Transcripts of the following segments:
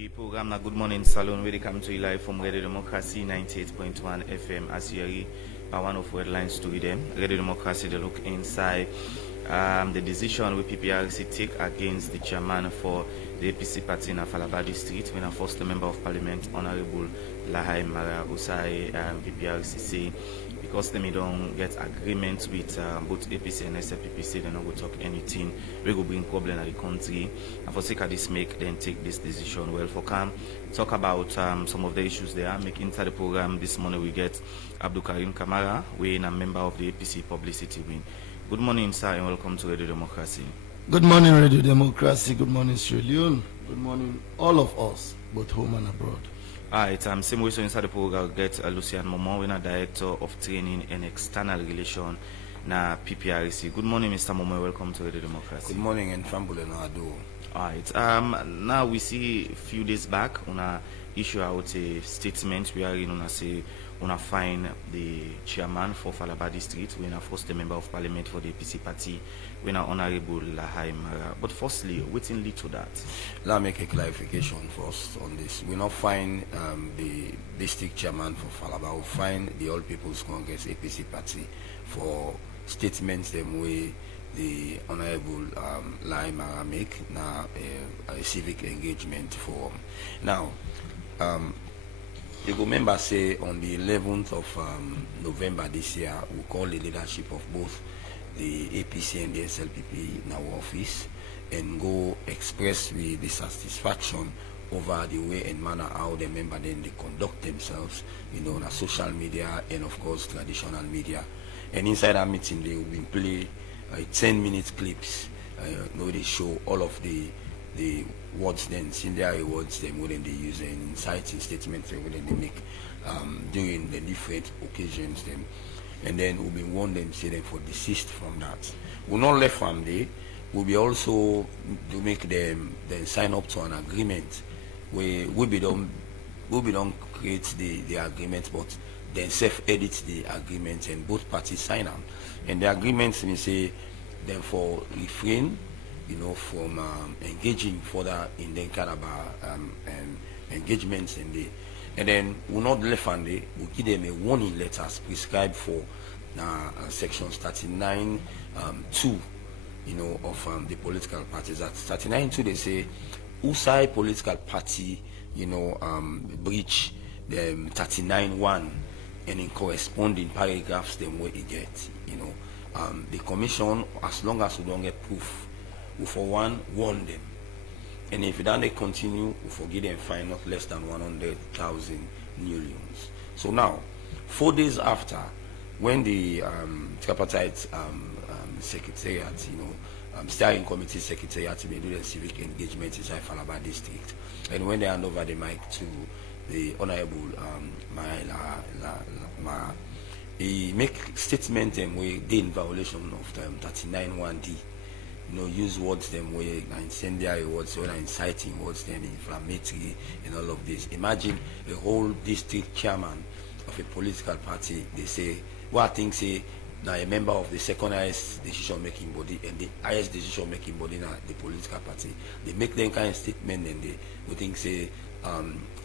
The program na Good Morning Salon, where they come to you live from Radio Democracy 98.1 FM as you are one of headlines to them. Radio Democracy, they look inside the decision with PPRC take against the chairman for the APC party in Afalaba district when a first member of parliament, Honorable Lahai Mara Usai, PPRC say because they don't get agreement with both APC and SFPPC, they're not going to talk anything. We go bring problem at the country, and for sake of this, then take this decision. Well, for Cam, talk about some of the issues they are making inside the program. This morning we get Abdul Karim Kamara, we a member of the APC publicity wing. Good morning, sir, and welcome to Radio Democracy. Good morning, Radio Democracy. Good morning, Sierra Leone. Good morning, all of us, both home and abroad. Alright, same way so inside the program we'll get Lucien Momoh, we Director of Training and External Relation na PPRC. Good morning, Mr. Momoh. Welcome to Radio Democracy. Good morning, and Fambule Nado. Alright, now we see a few days back on a issue out a statement where you know say on a fine the chairman for Falaba district when a first member of parliament for the APC party when a Honorable Lahai Mara. But firstly, waiting lead to that. Let me make a clarification first on this. We not find the district chairman for Falaba. We find the All People's Congress APC party for statements them way the Honorable Lahai Mara make now a civic engagement forum. Now, you remember say on the 11th of November this year, we call the leadership of both the APC and the SLPP in our office and go express with dissatisfaction over the way and manner how the member then they conduct themselves, you know, on social media and of course traditional media. And inside our meeting, they will be play 10-minute clips. They show all of the words then, incendiary words then wouldn't they use and inciting statements wouldn't they make during the different occasions then, and then we'll be warned them say them for desist from that. We'll not left from there. We'll be also to make them then sign up to an agreement where we'll be done create the agreement, but then self-edit the agreement and both parties sign on. And the agreements will say therefore refrain, you know, from engaging further in the kind of engagements in the, and then we'll not left and we'll give them a warning letters prescribed for sections 39 2, you know, of the political parties. At 39 2 they say Usai political party, you know, breach the 39 1 and in corresponding paragraphs them what it get, you know, the commission, as long as we don't get proof, we for one warn them, and if then they continue, we forgive them fine not less than 100,000 new loans. So now 4 days after, when the tripartite secretariat, you know, steering committee secretariat may do the civic engagement inside Falaba district, and when they hand over the mic to the Honorable Mara, he make statement them where they in violation of 39 1D. You know, use words them way incendiary words or inciting words then inflammatory and all of this. Imagine a whole district chairman of a political party, they say what I think say now a member of the second highest decision making body and the highest decision making body now the political party. They make them kind of statement and they would think say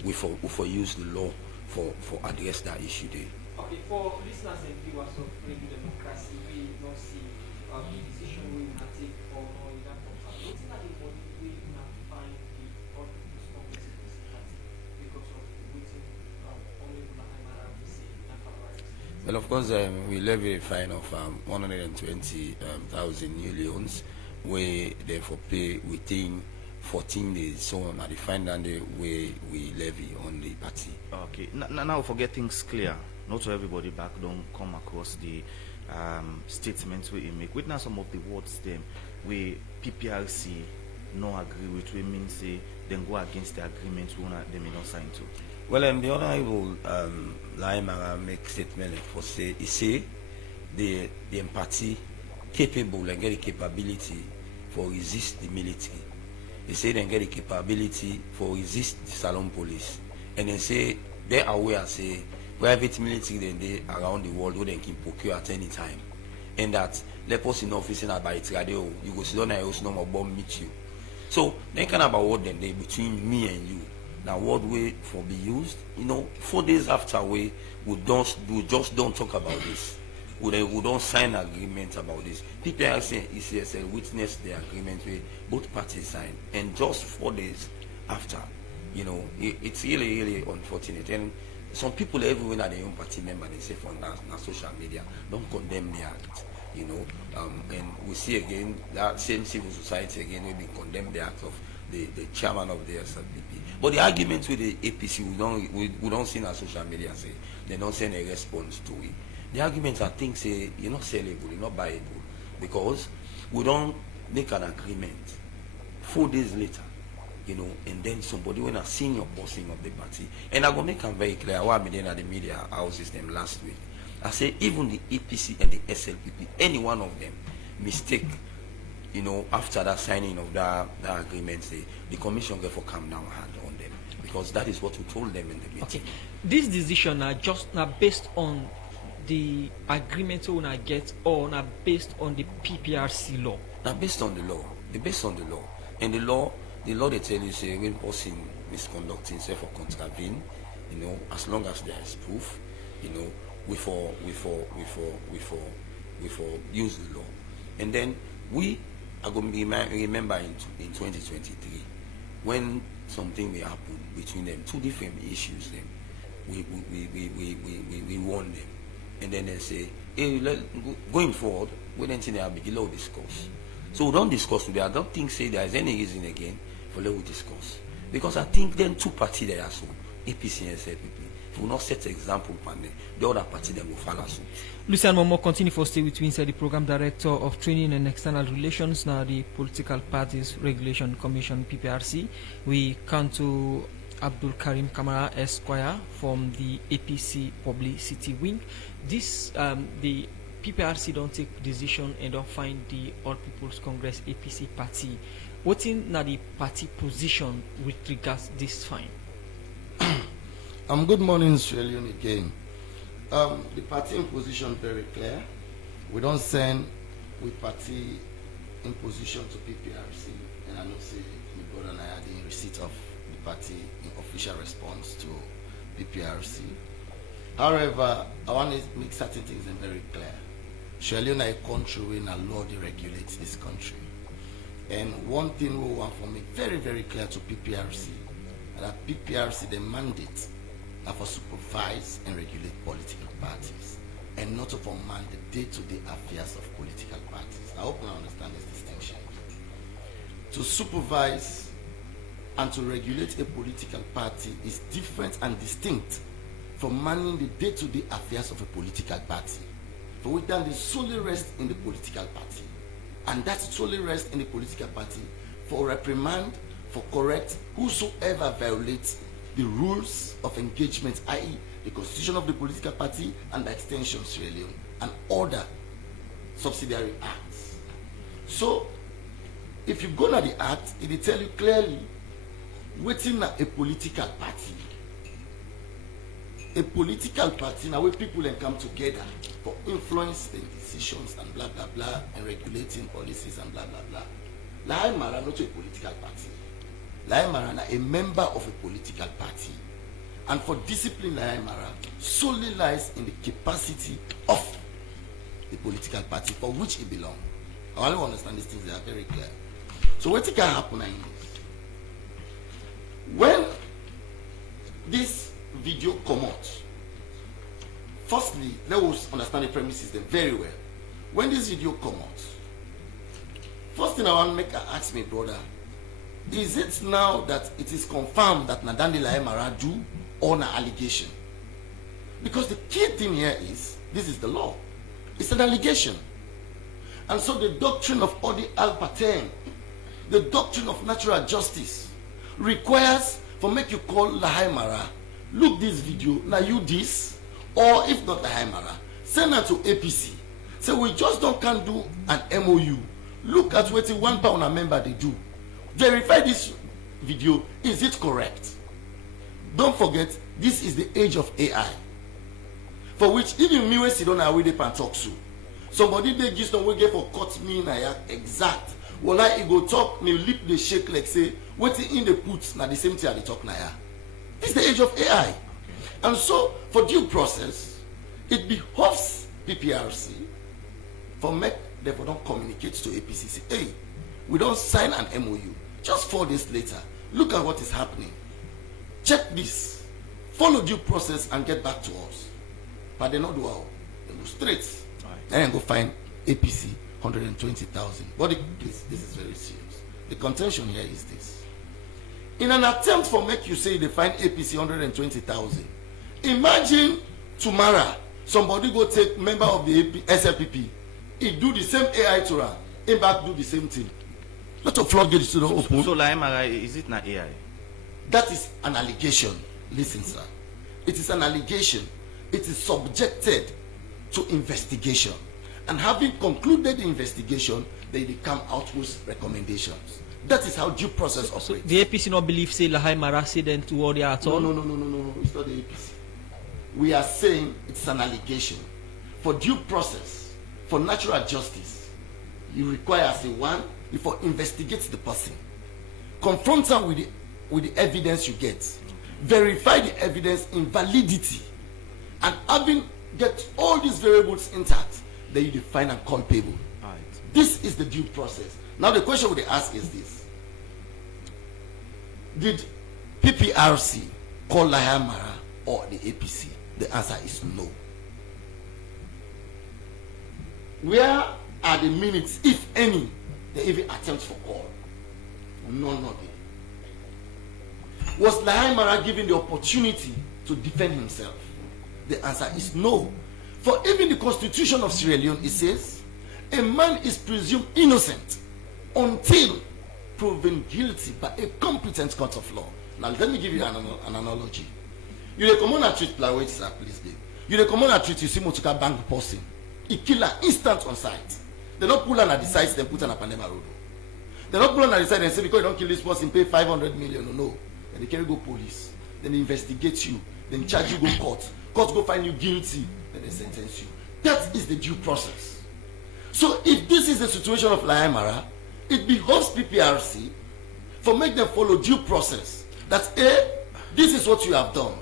we for use the law for address that issue there. Okay, for listeners and viewers of Radio Democracy, we don't see the decision we will take or no in that context. What's that the body we will find the All People's Congress party because of waiting Honorable Lahai Mara say in Afalaba? Well, of course, we levy a fine of 120,000 new loans, where therefore pay within 14 days. So on the fine and the way we levy on the party. Okay, now for get things clear, not to everybody back don't come across the statements we make. Witness some of the words them where PPRC no agree with, we mean say then go against the agreement they may not sign to. Well, the Honorable Lahai Mara make statement for say he say the party capable and get the capability for resist the military. They say they get the capability for resist the Salon police, and they say they are aware say private military then they around the world where they can procure at any time, and that let us in office and by it radio you go sit down and no more bomb meet you. So they can about what then they between me and you. Now word way for be used, 4 days after we just don't talk about this. We don't sign agreement about this. PPRC and ECSL witnessed the agreement where both parties signed, and just 4 days after, it's really, really unfortunate. And some people everywhere are their own party member, they say from our social media, don't condemn the act, and we see again that same civil society again will be condemn the act of the chairman of the SLPP. But the arguments with the APC, we don't see in our social media say they don't send a response to it. The arguments are things say you're not sellable, you're not buyable, because we don't make an agreement 4 days later, and then somebody when a senior bossing of the party, and I'm gonna make them very clear. What I mean at the media houses them last week, I say even the APC and the SLPP, any one of them mistake, after that signing of that agreement, say the commission therefore calm down hand on them, because that is what we told them in the meeting. Okay, this decision are just not based on the agreement we wanna get, or not based on the PPRC law. Now based on the law, and the law they tell you say when person misconducting himself or contravene, as long as there is proof, we for use the law. And then we are going to remember in 2023 when something may happen between them, two different issues, then we warn them, and then they say, hey, going forward, we don't think they are below discuss. So we don't discuss today. I don't think say there is any reason again for let we discuss, because I think then two parties there are so APC and SLPP. If we not set example for them, the other party then will follow suit. Lucien Momoh continue for stay with me, inside the program director of training and external relations, now the Political Parties Regulation Commission PPRC. We come to Abdul Karim Kamara Esquire from the APC Publicity Wing. This the PPRC don't take decision and don't find the All People's Congress APC party. What's in now the party position with regards this fine? Good morning, Australian again. The party in position very clear. We don't send with party in position to PPRC, and I know say my brother and I are in receipt of the party in official response to PPRC. However, I want to make certain things very clear. Australia is a country where a law regulates this country, and one thing we want to make very, very clear to PPRC that PPRC the mandate are for supervise and regulate political parties, and not to man the day-to-day affairs of political parties. I hope you understand this distinction. To supervise and to regulate a political party is different and distinct from managing the day-to-day affairs of a political party. For which then they solely rest in the political party, and that solely rests in the political party for reprimand, for correct whosoever violates the rules of engagement, i.e. the constitution of the political party and by extension Sierra Leone, and other subsidiary acts. So if you go to the act, it will tell you clearly waiting a political party. A political party now where people can come together for influencing decisions and blah blah blah and regulating policies and blah blah blah. La Mara not a political party. La Mara a member of a political party, and for discipline La Mara solely lies in the capacity of the political party for which it belongs. I only understand these things, they are very clear. So what can happen in this? When this video come out, firstly, let us understand the premises then very well. When this video come out, first thing I want to make ask me, brother, is it now that it is confirmed that Nadandi Laemara do or an allegation? Because the key thing here is, this is the law. It's an allegation. And so the doctrine of Odi al-Paten, the doctrine of natural justice, requires for make you call Lahaimara, look this video, now you this, or if not Lahaimara, send her to APC. Say we just can't do an MOU. Look at what £1 a member they do. Verify this video, is it correct? Don't forget, this is the age of AI. For which even me when sit down and read and talk to. Somebody they just don't wait for cut me na exact. Well, I go talk, me lip they shake like say, what in the put na the same thing they talk na ya. This is the age of AI. And so, for due process, it behoves PPRC for make them don't communicate to APC. Say, hey, we don't sign an MOU. Just 4 days later, look at what is happening. Check this. Follow due process and get back to us. But they not do all. They go straight. And then go find APC 120,000. But please, this is very serious. The contention here is this. In an attempt for make you say they find APC 120,000, imagine tomorrow somebody go take member of the SLPP, he do the same AI to her, he back do the same thing. Lot of floodgates to the open. So MRI, is it not AI? That is an allegation. Listen, sir. It is an allegation. It is subjected to investigation. And having concluded the investigation, they come out with recommendations. That is how due process operates. So the APC not believe say Lahai Marasi then to worry at all? No. It's not the APC. We are saying it's an allegation. For due process, for natural justice, you require, say, one, before investigate the person, confront them with the evidence you get, verify the evidence in validity, and having get all these variables intact, then you define and culpable. Right. This is the due process. Now the question we ask is this: did PPRC call Lahai Mara or the APC? The answer is no. Where are the minutes, if any, they even attempt for call? None of it. Was Lahai Mara given the opportunity to defend himself? The answer is no. For even the Constitution of Sierra Leone, it says, a man is presumed innocent until proven guilty by a competent court of law. Now, let me give you an analogy. You dey come on and treat like, wait, sir, please, babe. You dey come on and treat you see Motuka bank person. He kill her instant on site. They don't pull her at the sites, then put her on Panema Road. They don't pull her at the site and say, because you don't kill this person, pay 500 million. No. Then they carry go police. Then they investigate you. Then charge you go court. Court go find you guilty. Then they sentence you. That is the due process. So if this is the situation of Lahai Mara, it behoves PPRC for make them follow due process. That this is what you have done.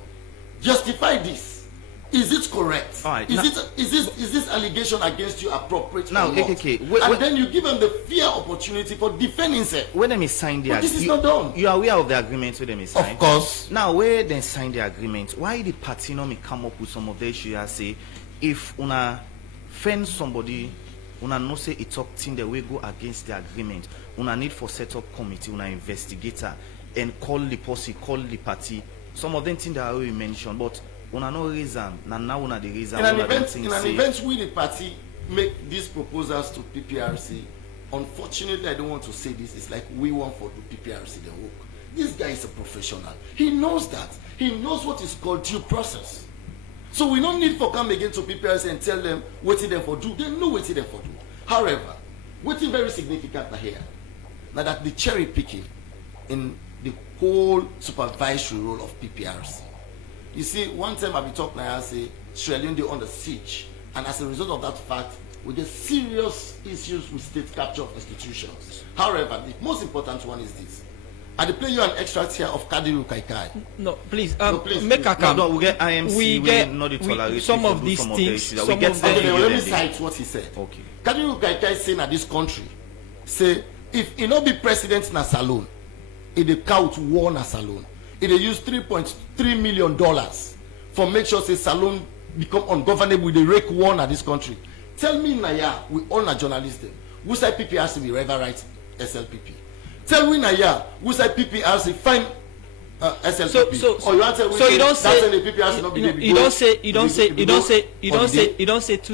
Justify this. Is it correct? All right, Is this allegation against you appropriate? Now, or not? AKK, then you give them the fair opportunity for defending himself. When they sign the But this is not done. You are aware of the agreement with them signed? Of course. Now, where they sign the agreement, why the party not come up with some of the issues and say, if una fend somebody, una no say it talk thing that we go against the agreement, una need for set up committee, una investigator, and call the posse, call the party. Some of them things that I already mentioned, but una no reason, now una the reason. In an event we the party make these proposals to PPRC, unfortunately I don't want to say this, it's like we want for the PPRC the work. This guy is a professional. He knows that. He knows what is called due process. So we don't need for come again to PPRC and tell them what them for do. They know what them for do. However, what is very significant here, now that the cherry picking in the whole supervisory role of PPRC. You see, one time I've been talking like I say, Sierra Leone under siege, and as a result of that fact, we get serious issues with state capture of institutions. However, the most important one is this. I play you an extract here of Kadiru Kaikai. No, please. Please, make a come. No, we get IMC. We get some of these things. We get Okay, let me cite what he said. Okay. Kadiru Kaikai saying that this country, say, if he not be president in a salon, it dey count war in a salon. It dey use $3.3 million for make sure say salon become ungovernable with the rake war in this country. Tell me Naya, we all are journalists. Who say PPRC will ever write SLPP? Tell me Naya, who say PPRC find SLPP? So you don't say the PPRC not be there. You don't say two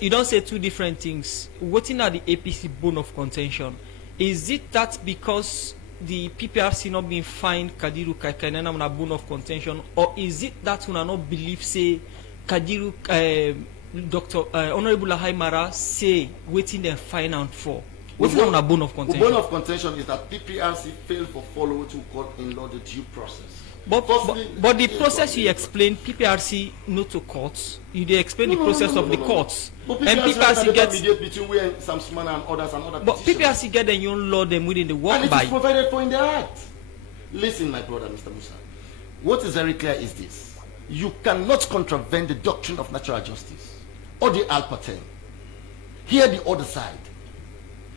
you don't say two different things. What in are the APC bone of contention? Is it that because the PPRC not being fined Kadiru Kaikanena on a bone of contention, or is it that we not believe say Kadiru Dr. Honorable Lahai Mara say waiting them fine out for? What's on a bone of contention? The bone of contention is that PPRC failed for follow what we call in law the due process. But the process you explain, PPRC no to courts. You dey explain the process of the courts. But and PPRC gets mediate between we and Samsman and others and other. But PPRC get their own law them within the work and it by. is provided for in the act. Listen, my brother, Mr. Musa. What is very clear is this. You cannot contravene the doctrine of natural justice or the al patem. Hear the other side.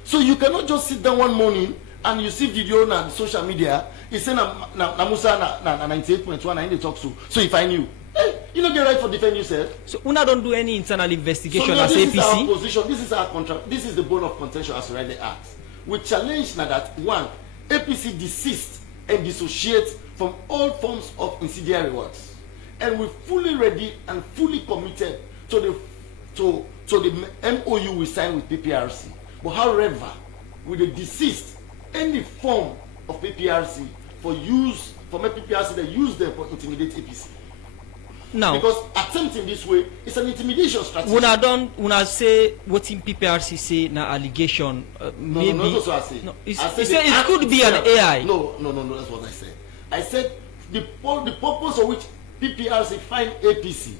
So you cannot just sit down one morning and you see video on social media. It's saying na Musa na 98.1 and they talk so if I knew. Hey, you don't get right for defend yourself. So una don't do any internal investigation So now as this APC? is our position. This is our this is the bone of contention as rightly asked. We challenge now that one, APC desist and dissociate from all forms of incendiary words, and we're fully ready and fully committed to the MOU we signed with PPRC. But however, we will desist any form of PPRC for PPRC that use them for intimidate APC. Now, Because attempting this way is an intimidation strategy. una say what in PPRC say na allegation, maybe. No, that's what I say. No, I said say the it act could be an itself- AI. No, that's what I said. I said the purpose of which PPRC find APC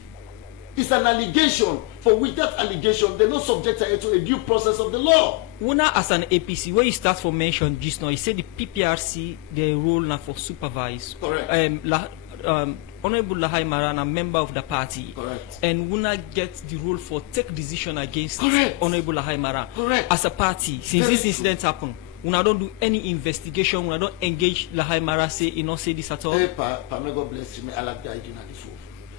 is an allegation for which that allegation they're not subjected to a due process of the law. Una as an APC, where you start from mention just now, you say the PPRC their role now for supervise. Correct. Honorable Lahai Maran, a member of the party. Correct. And Una gets the role for take decision against Correct. Honorable Lahai Maran. Correct. As a party, since Very this incident happened, Una don't do any investigation, Una don't engage Lahai Maran say, you not say this at all. Hey, may God bless you. May Allah guide you in this wolf.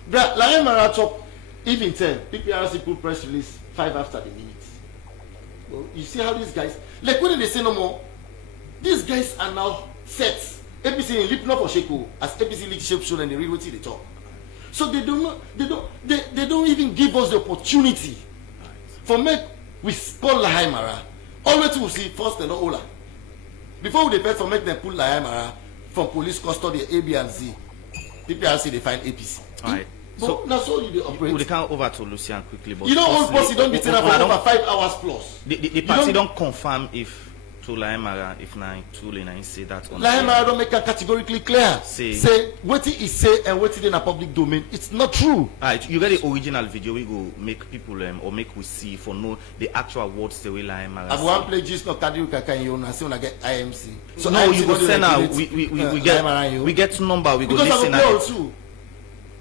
But like Mara talk, even 10, PPRC put press release 5 after the minute. Well, you see how these guys, like when they say no more, these guys are now set. APC in lip not for Sheko, as APC leadership show and they read what they talk. So they don't even give us the opportunity for make we call Lahai Mara. Always we see first and Ola. Before we debate for make them pull Lahai Mara from police custody A, B, and Z, PPRC they find APC. Alright. So now so you operate. We can over to Lucien quickly, but You know, all firstly, post don't be taken for over 5 hours plus. the party don't confirm if to Laimara if na truly na say that on Lahai don't make it categorically clear. Say what he say and what he in a public domain. It's not true. Alright, you get the original video we go make people or make we see for know the actual words the way Laimara I want play just no cardio kaka in you say when I get IMC. So no, IMC you go don't send out regulate, we get number we go because listen I will at play too.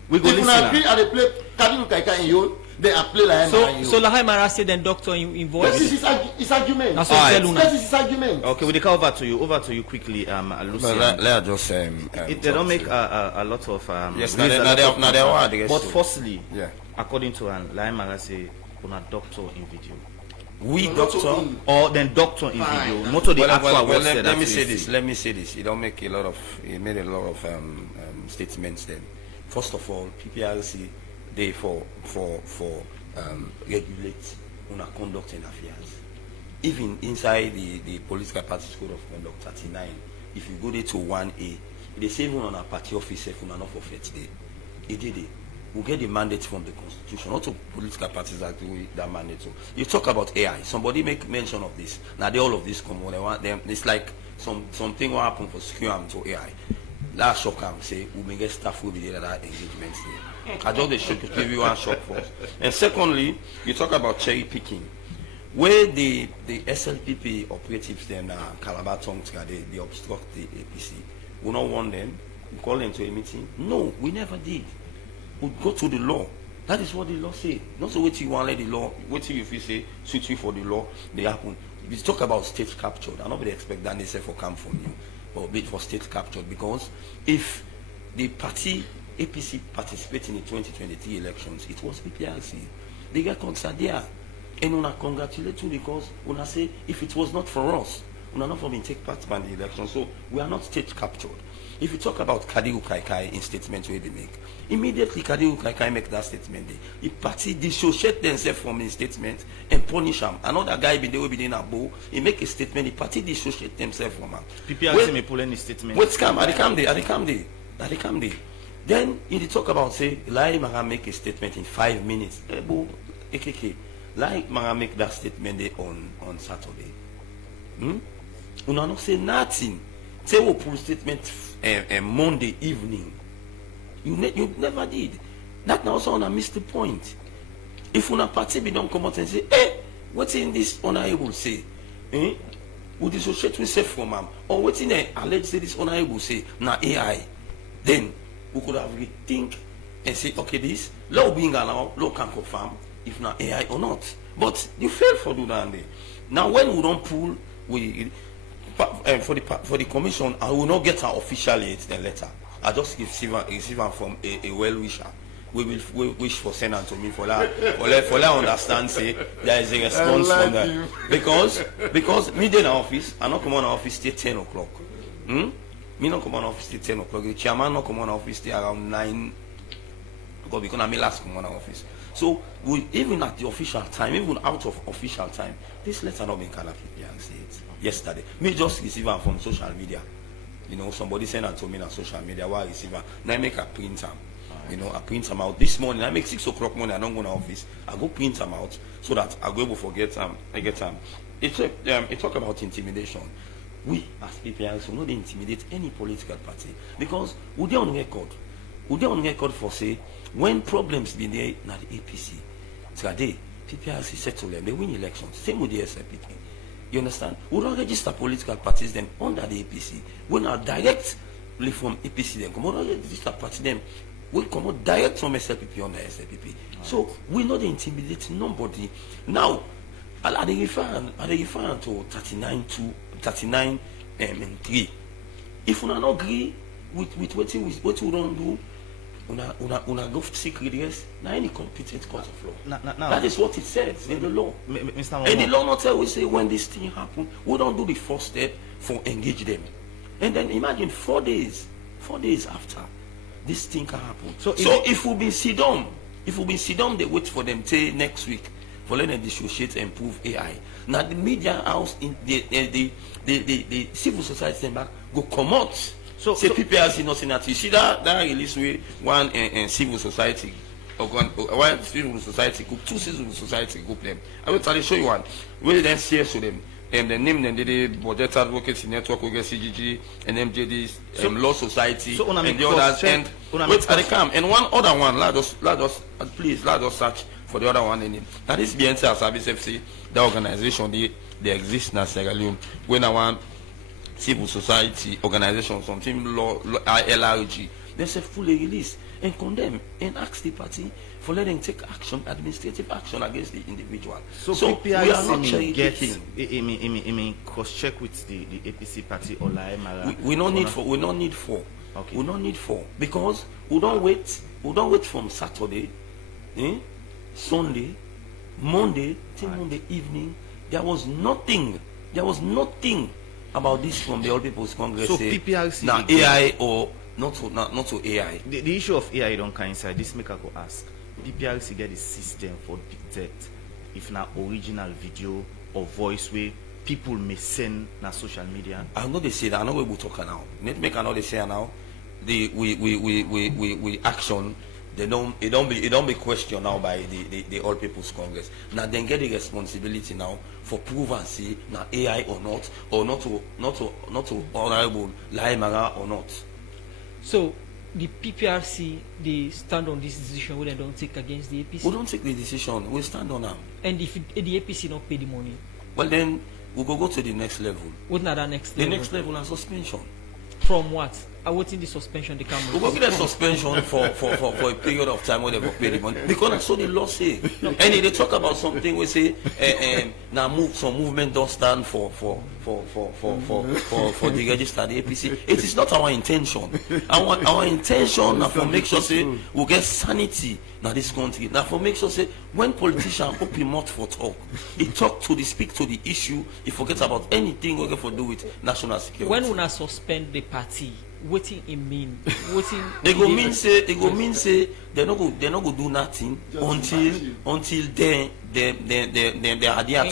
we go If you listen agree at and they play cardio kaka in you, they are play Lahai So Lahai Maran say then doctor involved. This is his argument. That's Alright. what tell Una. That is his argument. okay, we come over to you quickly, Lucien. Let us just They don't make a lot of yes, raise a lot of now they are. but firstly, Yeah. according to Laimara say una doctor in video We No, not doctor. to him. or then doctor in Fine. video, not to the actual words let that me we say see. this. Let me say this. He don't make a lot of. He made a lot of statements. Then, first of all, PPRC they for regulate una conduct and affairs. Even inside the political party's code of conduct 39, if you go there to 1A, they say even on a party office if una not for today. It did it. We get the mandate from the constitution. Not to political parties act with that mandate. So you talk about AI. Somebody make mention of this. Now they all of this come on. They want them. It's like something will happen for scam to AI. Last shock I'm say we may get staff will be there that engagements there. I just should give you one shock first. And secondly, you talk about cherry picking. Where the SLPP operatives then Calabar tongues they obstruct the APC. We don't want them. We call them to a meeting. No, we never did. We go to the law. That is what the law say. Not so wait till you want let the law, wait till you feel say suit you for the law, they happen. We talk about state captured. I nobody expect that they say for come from you, but wait for state captured because if the party APC participating in 2023 elections, it was PPRC. They get concerned there. And una congratulate you because una say if it was not for us, una not from take part in the election. So we are not state captured. If you talk about Kadiru Kaikai in statement where they make, immediately Kadiru Kaikai make that statement. The party dissociate themselves from his statement and punish him. Another guy be there will be in a bow, he make a statement, the party dissociate themselves from him. PPRC may pull any statement. Wait, scam, I come there. Then he talk about say, Lai Mara make a statement in 5 minutes. AKK, Lai Mara make that statement there on Saturday. Una not say nothing. Say we pull statement Monday evening. You never did. That now also miss the point. If una party be don't come out and say, what's in this honorable say? we dissociate ourselves from am, or wetin dem allege say this honourable say na AI, then we could have rethink and say, okay, this law being allowed, law can confirm if na AI or not. But you fail for do that day. Now when we don't pull, we for the commission, I will not get an official yet the letter. I just receive am from a well wisher. We will wish for send am to me for that understand say there is a response from that. Because me dey in office, I not come on office till 10 o'clock. Me not come on office till 10 o'clock. The chairman not come on office till around 9 because I me last come on office. So we even at the official time, even out of official time, this letter not been kind of yesterday. Me just receive am from social media. You know, somebody send it to me on social media while I receive am. Now I make a print them. You know, I print them out this morning. I make 6 o'clock morning. I don't go to office. I go print them out so that I go able to forget them. I get them. It talk about intimidation. We as PPRC will not intimidate any political party because we dey on record. We dey on record for say when problems be there na the APC. Today PPRC settle them. They win elections. Same with the SLPP. You understand? We don't register political parties them under the APC. We not directly from APC them. We don't register party them. We come out direct from SLPP under SLPP. Right. So we not intimidate nobody. Now, I refer to 39 and 3. If we not agree with what we don't do, una go seek redress na any competent court of law. That is what it says in the law. Mr. Momoh. And the law not tell we say when this thing happen, we don't do the first step for engage them. And then imagine 4 days after this thing can happen. So if we been sit down, they wait for them till next week for let them dissociate and prove AI. Now the media house in the civil society back go come out. So PPRC nothing that you see that release with one civil society or one civil society group, 2 civil society group them. I will try to show you one. Will then share to them. And the name then the Budget Advocacy Network, CGG, and MJD, Law Society, so and the others. And wait, they come. And one other one, let us search for the other one in it. That is BNC Service FC, the organization they exist in Sierra Leone. When I want civil society organization, something law LRG, they say fully release and condemn and ask the party for letting take action, administrative action against the individual. So PPRC we are not cherry-picking. Cross-check with the APC party or Laemara. We don't need four. Okay. We don't need 4 because we don't wait from Saturday, Sunday, Monday till Monday evening. There was nothing about this from the All People's Congress. So PPRC now AI or not to AI. The issue of AI don't coincide. This maker go ask. PPRC get a system for detect if na original video or voice way people may send na social media. I know they say that. I know we will talk now. Net make I know they say now. We action. It don't be questioned now by the All People's Congress. Now then get the responsibility now for prove and see now AI or not to honorable Laemara or not. So the PPRC they stand on this decision when they don't take against the APC. We don't take the decision. We stand on them. And if the APC not pay the money, well then we go to the next level. What not that next level? The next level is suspension. From what? Awaiting the suspension they come. We go get a suspension for a period of time where they go pay the money because that's what the law say. And if they talk about something we say now some movement don't stand for the registered APC. It is not our intention. Our intention now for make sure say we get sanity now this country. Now for make sure say when politicians open mouth for talk, he speak to the issue, he forget about anything we for do with national security. When we not suspend the party, what it mean? They go mean say they no go do nothing until they adhere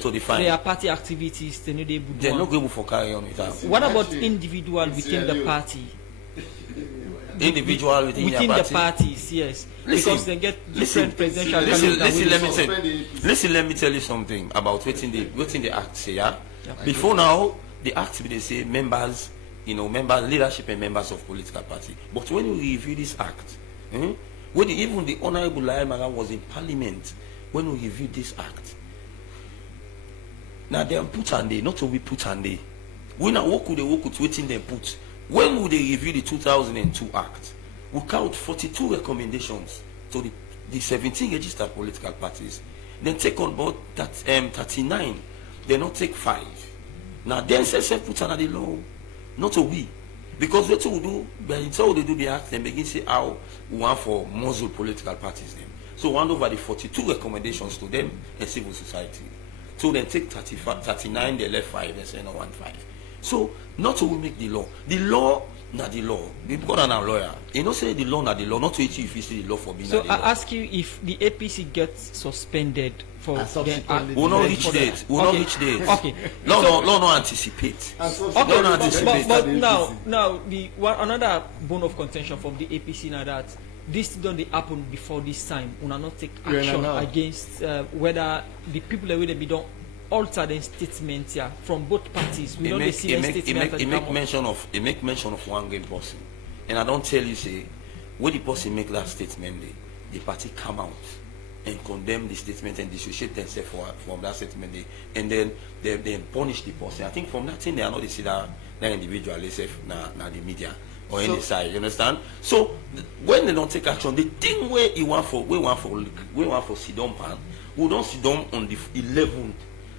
to the fine. Their party activities they no go able for carry on with that. What about individual within the party? Individual within the parties, yes. Because they get different presidential candidates. Let me tell you something about what in the act say, yeah? Before now, the act they say members, leadership and members of political party. But when we review this act, when even the Honorable Laemara was in Parliament, when we reviewed this act, Now they put and they, not we put and they. We now work with waiting them put. When would they review the 2002 Act? We count 42 recommendations to the 17 registered political parties. Then take on board that 39. They not take 5. Now then say put under the law, not a we. Because what we do, by the time they do the act, then begin to say how we want for muzzle political parties them. So hand over the 42 recommendations to them and civil society. So then take 39, they left 5, they say no 1 5. So not to make the law. The law, not the law. Because I'm a lawyer. You know say the law, not the law. Not to it if you see the law for being. So the I law. ask you if the APC gets suspended for We'll not reach date. We'll not reach date. Okay. No anticipate. Okay, No anticipate. but now the one another bone of contention from the APC now that this don't happen before this time. We will not take action against whether the people that will be don't alter the statement here from both parties. We don't see a statement. It make mention of one great person, and I don't tell you say when the person make that statement, the party come out and condemn the statement and dissociate themselves from that statement, and then they punish the person. I think from that thing they are not they see that individual na the media or any side. You understand? So when they don't take action, the thing where we want for sit down pan, we don't sit down on the 11th.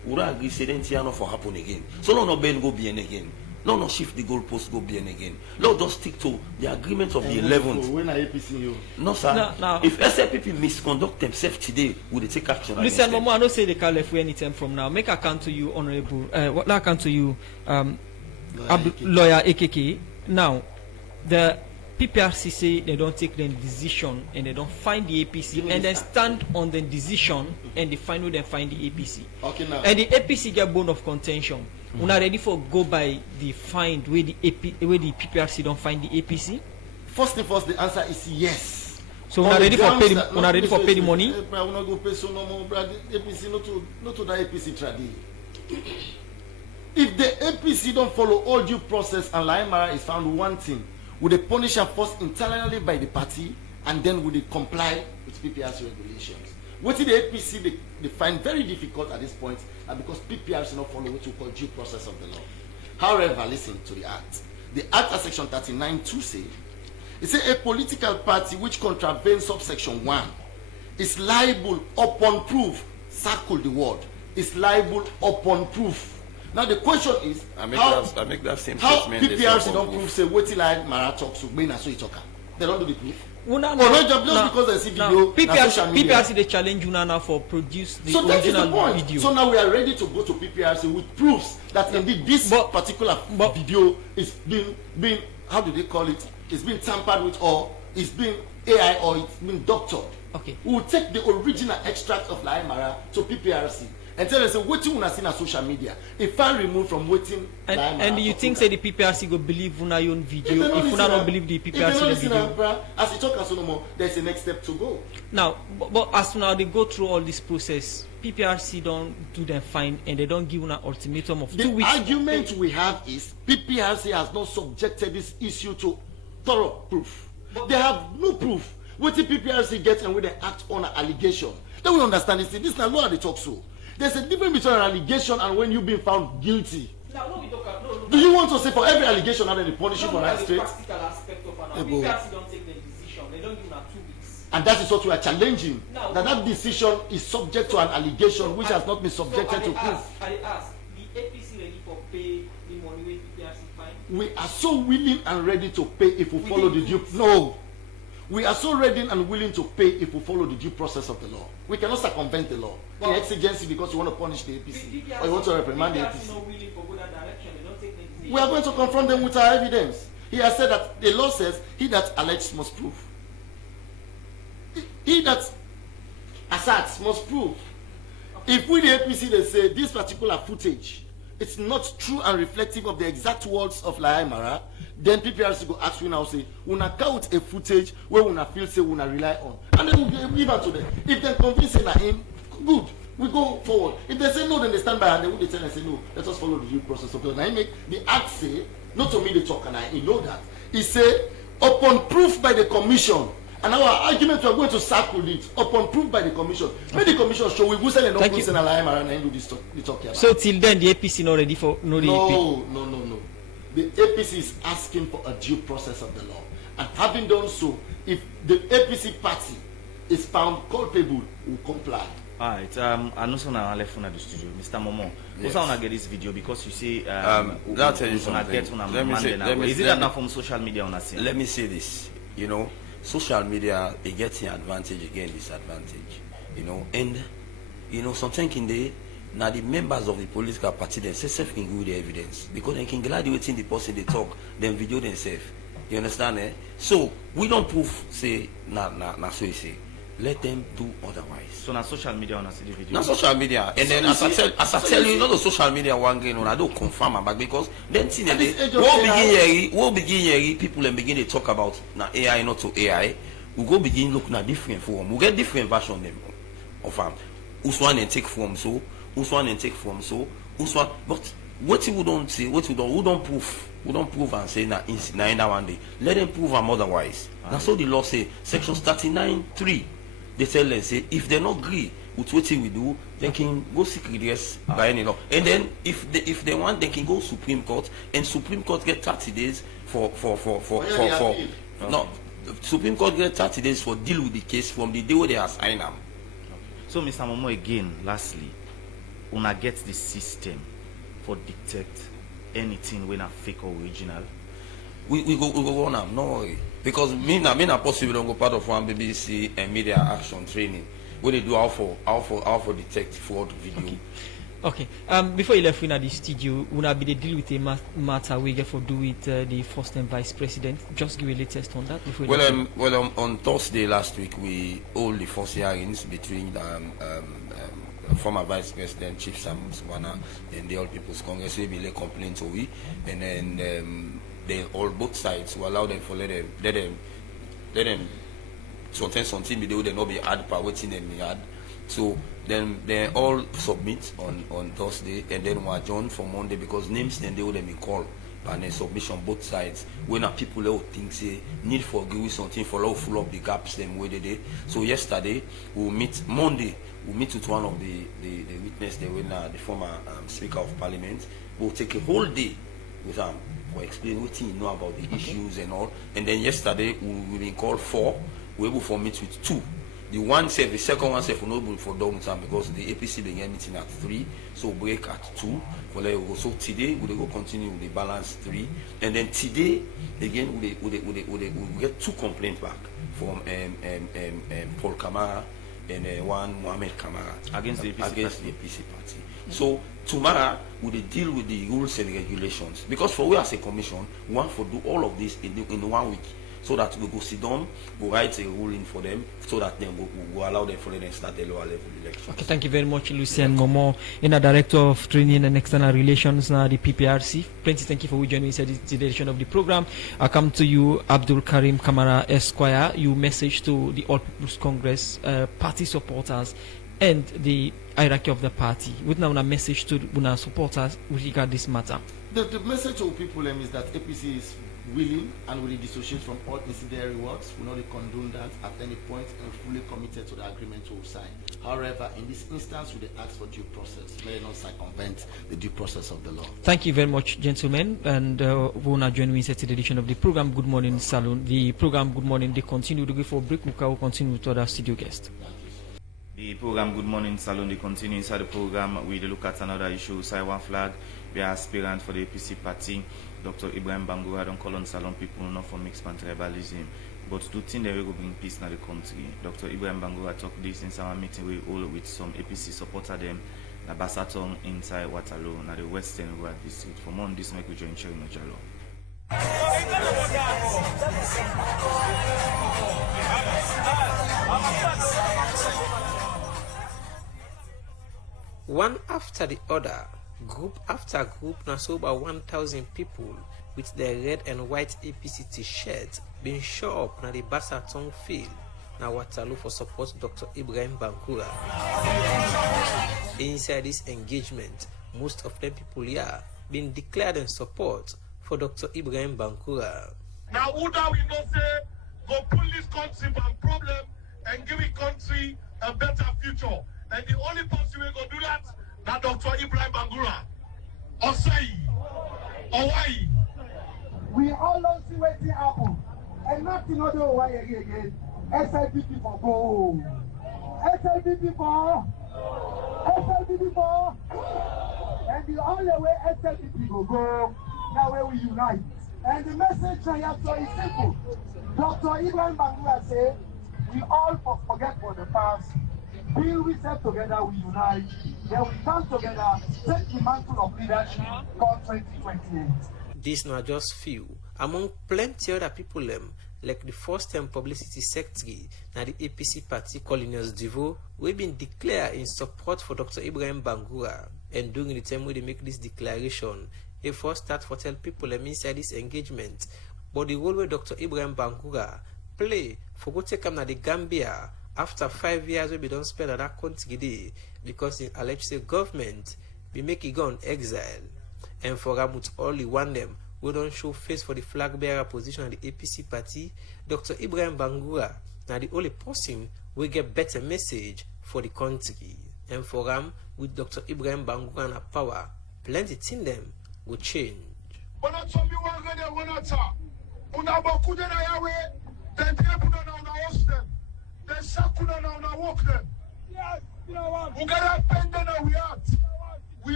We don't agree say then not for happen again. So no Ben go bien again. No shift the goalpost go bien again. Let just stick to the agreement of the 11th. When are APC you? No sir. No. If SLPP misconduct themselves today, will they take action? Lucien, Momoh, I don't say they can't left way anytime from now. Make account to you, honorable. What account to you, lawyer AKK. Now, the PPRC say they don't take the decision and they don't find the APC and then stand on the decision and they find the APC. Okay, now. And the APC get bone of contention. We're not ready for go by the find where the PPRC don't find the APC. First, the answer is yes. So we're not ready for pay. We're not ready for pay the money. We're not going to pay so no more. APC not to the APC trade. If the APC don't follow all due process and Laimara is found wanting, would they punish her first internally by the party and then would they comply with PPRC regulations? What did the APC they find very difficult at this point, and because PPRC not follow what we call due process of the law. However, listen to the Act. The Act at section 39(2) say, it says a political party which contravenes subsection 1 is liable upon proof, circle the word, is liable upon proof. Now the question is, I make that same how statement. PPRC don't prove say what like Mara talks to Bena so it they don't do the proof. Well, no, not just because they see video. PPRC they challenge Unana for produce the so that is the original point. video. So now we are ready to go to PPRC with proofs that indeed this particular video is being how do they call it? It's been tampered with, or it's been AI, or it's been doctored. Okay. We will take the original extract of Lai Mara to PPRC and tell us what you want to see on social media. If I remove from waiting, and do you think say the PPRC go believe una own video if una don't believe the PPRC video? As you talk as no more, there's a next step to go. Now, but as now they go through all this process, PPRC don't do them fine and they don't give una ultimatum of 2 weeks. The argument we have is PPRC has not subjected this issue to thorough proof. They have no proof. What the PPRC gets and when they act on an allegation, then we understand this. This is not law they talk so. There's a difference between an allegation and when you've been found guilty. No, do you want to say for every allegation that they punish you for that straight? Practical aspect of an PPRC don't take the decision. They don't give them 2 weeks. And that is what we are challenging. Now, that decision is subject to an allegation which has not been subjected to proof. I ask, the APC ready for pay the money with PPRC fine? We are so willing and ready to pay if we follow the due. No. We are so ready and willing to pay if we follow the due process of the law. We cannot circumvent the law. The exigency because you want to punish the APC or you want to reprimand the APC. Not willing for that direction. They don't take the decision. We are going to confront them with our evidence. He has said that the law says he that alleges must prove. He that asserts must prove. If we the APC they say this particular footage it's not true and reflective of the exact words of Lai Mara, then PPRC go ask you now say, una count a footage where una feel say una rely on. And then we give it to them. If they convince him, good, we go forward. If they say no, then they stand by and they would tell and say no, let us follow the due process of the law. And I make the act say, not to me they talk and I know that. He say, upon proof by the commission And our argument, we are going to circle it upon proof by the commission. May the commission show we will send and not send a lie and do this talk. About. So till then, the APC not ready for no. The APC is asking for a due process of the law, and having done so, if the APC party is found culpable, will comply. Alright, I know someone left from the studio, Mr. Momoh. Yes. Also, I want to get this video because you say I'll tell you something. Is it that now from social media on us? Let me say this. You know, social media, it gets an advantage again, disadvantage. You know, and you know, sometimes in the now the members of the political party themselves can give the evidence because they can gladly waiting the person they talk, then video themselves. You understand? So we don't prove say so you say. Let them do otherwise. So now social media on us the video. Now social media, and then as I tell you, not the social media one game on. I don't confirm about because then see we'll begin here. People and begin to talk about now AI not to AI. We go begin looking at different form. We get different version them of who's one and take form so, who's one and take form so, who's one. But what we don't say, we don't prove and say now in one day. Let them prove them otherwise. That's what the law say. Section 39(3). They tell them say if they not agree with what we do, they can go seek redress by any law. And then if they want, they can go Supreme Court, and Supreme Court get 30 days for no. Supreme Court get 30 days for deal with the case from the day where they assign them. So Mr. Momoh, again, lastly, una get the system for detect anything when a fake or original. We go on them, no worry. Because me not possible don't go part of one BBC and media action training where they do how for detect fraud video. Okay. Before you left in the studio, una be the deal with a matter we get for do with the first and vice president. Just give a latest on that before. On Thursday last week we hold the first hearings between former vice president Chief Sam Swana and the All People's Congress. We be complaint to we, and then they all both sides will allow them for let them something they will not be add per waiting them add. So then they all submit on Thursday and then we adjourn for Monday because names then they will be called and then submission both sides. When people who think say need for give something for all full up the gaps them where they did. So yesterday we'll meet Monday, we'll meet with one of the witness they were the former Speaker of Parliament. We'll take a whole day with them for explain what you know about the issues and all. And then yesterday we been called 4. We able for meet with 2. The second one said for no for done time because the APC began meeting at 3, so break at 2. For let go. So today we go continue with the balance 3, and then today again we get 2 complaints back from Paul Kamara and one Mohammed Kamara against the APC party. So tomorrow we will deal with the rules and regulations because for we as a commission we want to do all of this in 1 week. So that we go sit down, go write a ruling for them, so that then we allow them for them to start the lower level elections. Okay, thank you very much, Lucien Momoh, Director of Training and External Relations, the PPRC. Plenty thank you for joining us at this edition of the program. I come to you, Abdul Karim Kamara Esquire. You message to the All People's Congress party supporters and the hierarchy of the party. With now a message to our supporters with regard this matter. The message to people is that APC is willing and will dissociate from all incendiary works, will not condone that at any point, and fully committed to the agreement we will sign. However, in this instance, we ask for due process. May not circumvent the due process of the law. Thank you very much, gentlemen, and we will now join me in the edition of the program Good Morning Saloon. The program Good Morning, they continue to go for a break. We will continue with other studio guests. The program Good Morning Saloon, they continue inside the program. We look at another issue, Saiwan flag. We are aspirant for the APC party. Dr. Ibrahim Bangura don't call on Salon people not for mixed pan tribalism, but to think they will bring peace in the country. Dr. Ibrahim Bangura talked this in our meeting we all with some APC supporter them, na Basatong inside Waterloo, na the Western Rural District. For more on this, make we join Cherry Mojalo. One after the other, group after group, now so about 1,000 people with their red and white APC t-shirts being show up na the Basatong field na Waterloo for support Dr. Ibrahim Bangura. Inside this engagement, most of them people here been declared in support for Dr. Ibrahim Bangura. Now who that we not say go pull this country from problem and give it country a better future. And the only person we go do that, now Dr. Ibrahim Bangura. Osai. Owai. We all don't see what's happen. And nothing other why again. SLPP for go. SLPP for. SLPP for. And the only way SLPP will go, now where we unite. And the message I have to is simple. Dr. Ibrahim Bangura said, we all forget for the past. Build we set together, we unite. Then we come together, take the mantle of leadership for 2028. These are just few among plenty other people like the first-time publicity secretary na the APC party Colonels Divo, we been declared in support for Dr. Ibrahim Bangura. And during the time when they make this declaration, they first start for tell people inside this engagement, but the role where Dr. Ibrahim Bangura play for go take him na the Gambia after 5 years we don't spend at that country day because in alleged say government be make it go on exile. And for Ramut only one them we don't show face for the flag bearer position of the APC party, Dr. Ibrahim Bangura now the only person will get better message for the country. And for Ram with Dr. Ibrahim Bangura and power, plenty thing them will change. We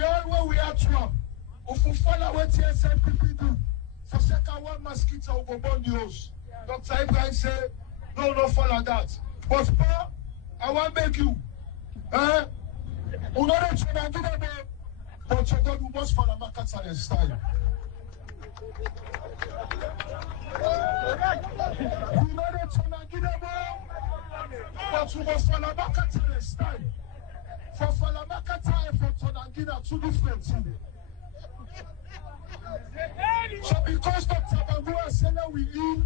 are where we are to. If we follow what TSMPP do, for second one mosquito will go burn the house. Dr. Ibrahim said, no follow that. But Pa, I want to beg you. Unore chona gida be, but you don't must follow Makatale style. Unore chona gida be, but you must follow Makatale style. For follow Makatale for Tonangina, two different things. So because Dr. Bangura said that we need,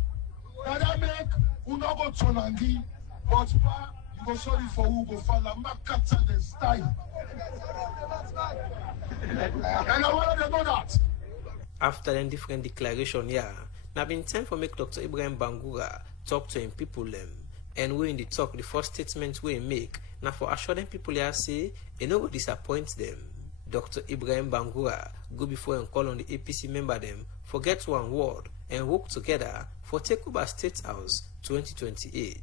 that make we not go Tonangi, but Pa, you go sorry for who go follow Makatale style. And I want to know that. After the different declaration, now been time for make Dr. Ibrahim Bangura talk to him people and we in the talk, the first statement we make, now for assure them people here say, it no go disappoint them. Dr. Ibrahim Bangura go before and call on the APC member them, forget one word and work together for take over State House 2028.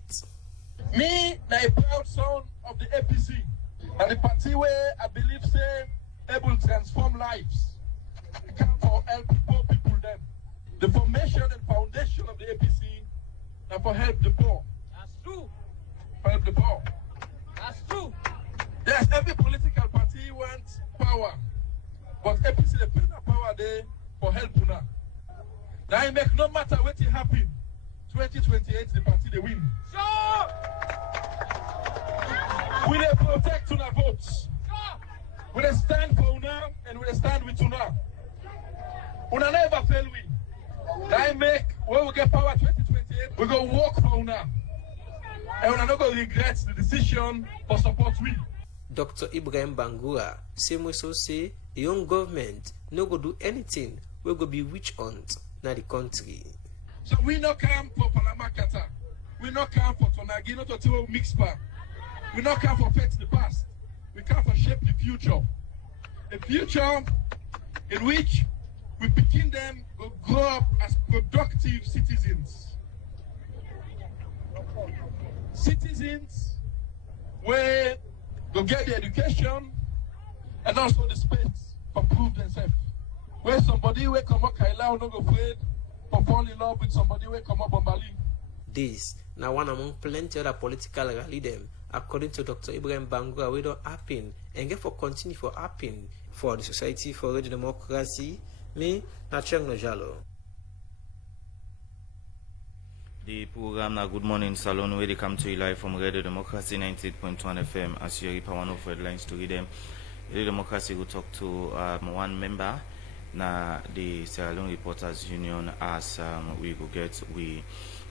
Me, a proud son of the APC, and the party where I believe say able to transform lives. I come for help poor people them. The formation and foundation of the APC and for help the poor. That's true. For help the poor. That's true. Yes, every political party wants power. But APC they put the power there for help now. Now it make no matter what it happen. 2028 the party they win. Sure. We they protect una votes. Sure. We they stand for una and we they stand with una. Una never fail we. That make when we get power 2028, we go work for una. And una not gonna regret the decision for support we. Dr. Ibrahim Bangura same way so say the young government no go do anything we go be witch hunt na the country. So we not come for Palamakata. We not come for Tonagi, not to mix back. We not come for fix the past. We come for shape the future. A future in which we begin them to grow up as productive citizens. Citizens where go get the education and also the space for prove themselves. Where somebody will come up Kaila no go afraid for fall in love with somebody will come up Bombali. This now one among plenty other political rally them according to Dr. Ibrahim Bangura we don't happen and get for continue for happen for the Society for Radio Democracy. Me na Cheng Jalo. The program now Good Morning Salon where they come to you live from Radio Democracy 98.1 FM as you hear one of headlines to read them. Radio Democracy will talk to one member na the Sierra Leone Reporters Union as we go get we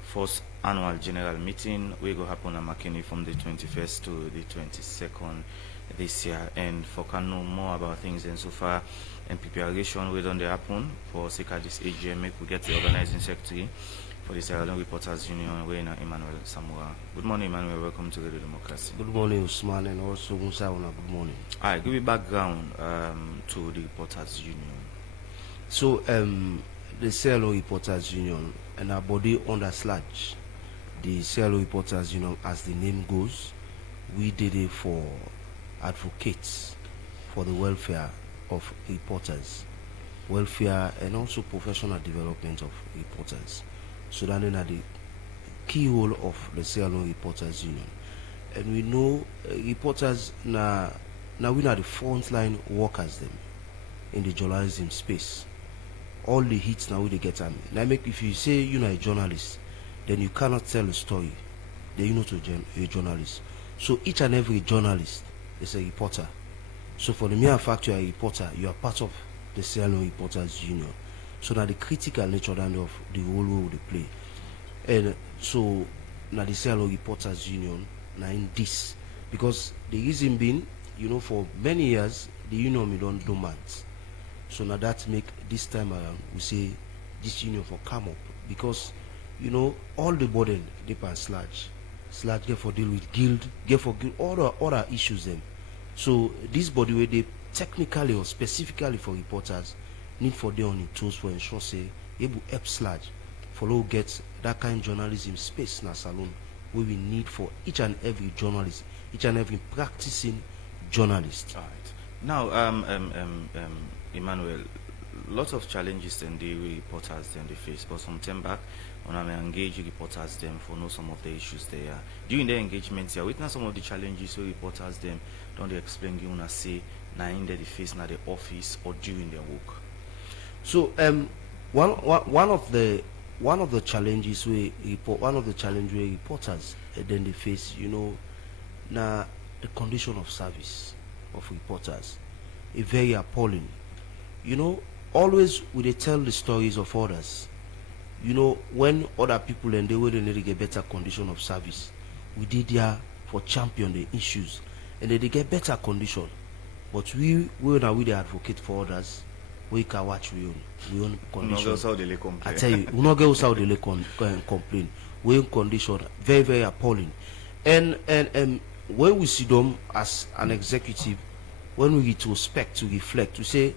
first annual general meeting we go happen at McKinney from the 21st to the 22nd this year. And for can know more about things and so far and preparation we done they happen for sake of this AGM make we get the organizing secretary for the Sierra Leone Reporters Union, we're in Emmanuel Samura. Good morning, Emmanuel. Welcome to Radio Democracy. Good morning, Usman, and also Musa. Good morning. All right, give me background to the Reporters Union. So, the Sierra Leone Reporters Union and our body under sludge. The Sierra Leone Reporters Union, as the name goes, we did it for advocates for the welfare of reporters, welfare and also professional development of reporters. So that is the keyhole of the Sierra Leone Reporters Union. And we know reporters now we are the frontline workers them in the journalism space. All the hits now they get them. Now make if you say you're not a journalist, then you cannot tell a story. Then you're not a journalist. So each and every journalist is a reporter. So for the mere fact you are a reporter, you are part of the Sierra Leone Reporters Union. So that the critical nature of the role they play. And so now the Sierra Leone Reporters Union now in this. Because the reason being, for many years the union we don't dormant. So now that make this time around we say this union for come up. Because all the burden they pan sludge get for deal with guild, get for guild, all the other issues them. So this body where they technically or specifically for reporters need for them on the tools for ensure say able help sludge follow get that kind of journalism space in a salon where we need for each and every journalist, each and every practicing journalist. All right. Now, Emmanuel, lots of challenges and the reporters then they face, but some time back when I engage reporters them for know some of the issues they are during their engagements here. Witness some of the challenges where reporters them don't they explain you wanna say now in the face now the office or during their work. So one of the challenges we reporters then they face, now the condition of service of reporters is very appalling. Always we they tell the stories of others. When other people and they will need to get better condition of service, we did there for champion the issues and they get better condition. But we now advocate for others. We can watch we own condition. I tell you, we not get how they complain. We own condition very, very appalling. And when we see them as an executive, when we retrospect to reflect, to say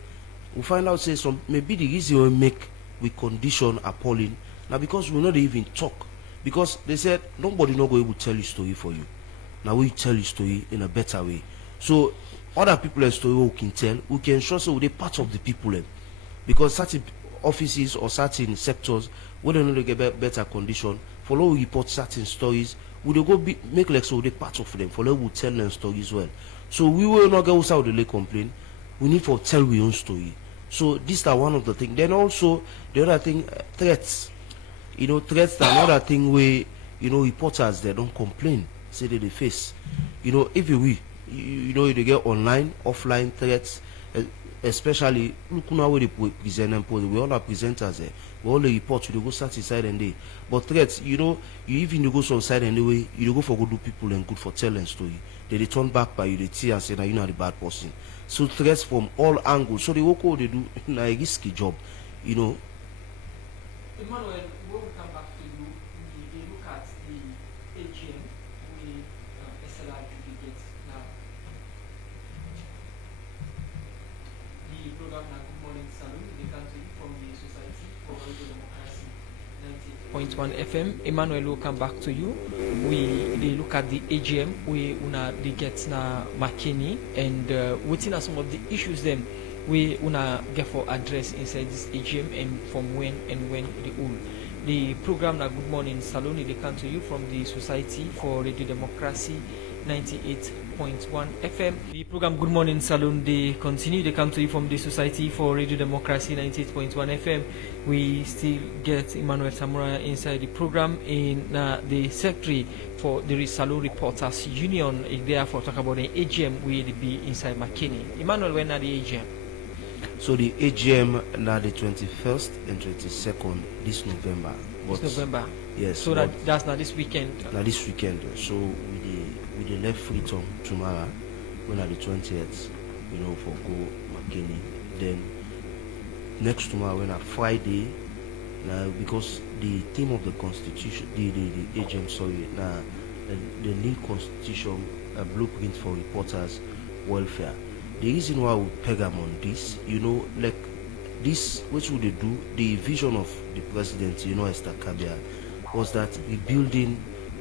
we find out say some maybe the reason we make we condition appalling now because we not even talk. Because they said nobody not going to tell you story for you. Now we tell you story in a better way. So other people a story we can tell, we can show so they part of the people because certain offices or certain sectors we don't know get better condition, follow report certain stories, we go make like so they part of them, follow we tell them stories well. So we will not go out the complain, we need for tell we own story. So these are one of the things. Then also the other thing, threats. Threats are another thing where reporters they don't complain, say they face. If you get online, offline threats, especially look now where they present and post. We all are presenters there. We all the report you go start inside and day. But threats, you even go some side anyway, you go for good do people and good for telling story. They turn back by you, they see and say now you're not a bad person. So threats from all angles. So they work what they do in a risky job, Emmanuel, when we come back to you, we look at the AGM we SLR delegates now. The program now Good Morning Salon, they come to you from the Society for Radio Democracy 90.1 FM. Emmanuel will come back to you. They look at the AGM we una they get na McKinney and waiting at some of the issues them we una get for address inside this AGM and from when the all. The program na Good Morning Salon they come to you from the Society for Radio Democracy 98.1 FM. The program Good Morning Salon they continue. They come to you from the Society for Radio Democracy 98.1 FM. We still get Emmanuel Samura inside the program in the secretary for the Salon Reporters Union. Therefore talk about the AGM will be inside McKinney. Emmanuel, when are the AGM? So the AGM now the 21st and 22nd this November. This November. Yes. So that's not this weekend. Now this weekend. So with the left freedom tomorrow, when at the 20th, for go McKinney. Then next tomorrow when a Friday, because the theme of the constitution, the AGM, sorry, the new constitution, a blueprint for reporters' welfare. The reason why we peg them on this, like this, what would they do? The vision of the president, Esther Kabia, was that rebuilding,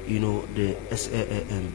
the SAAM,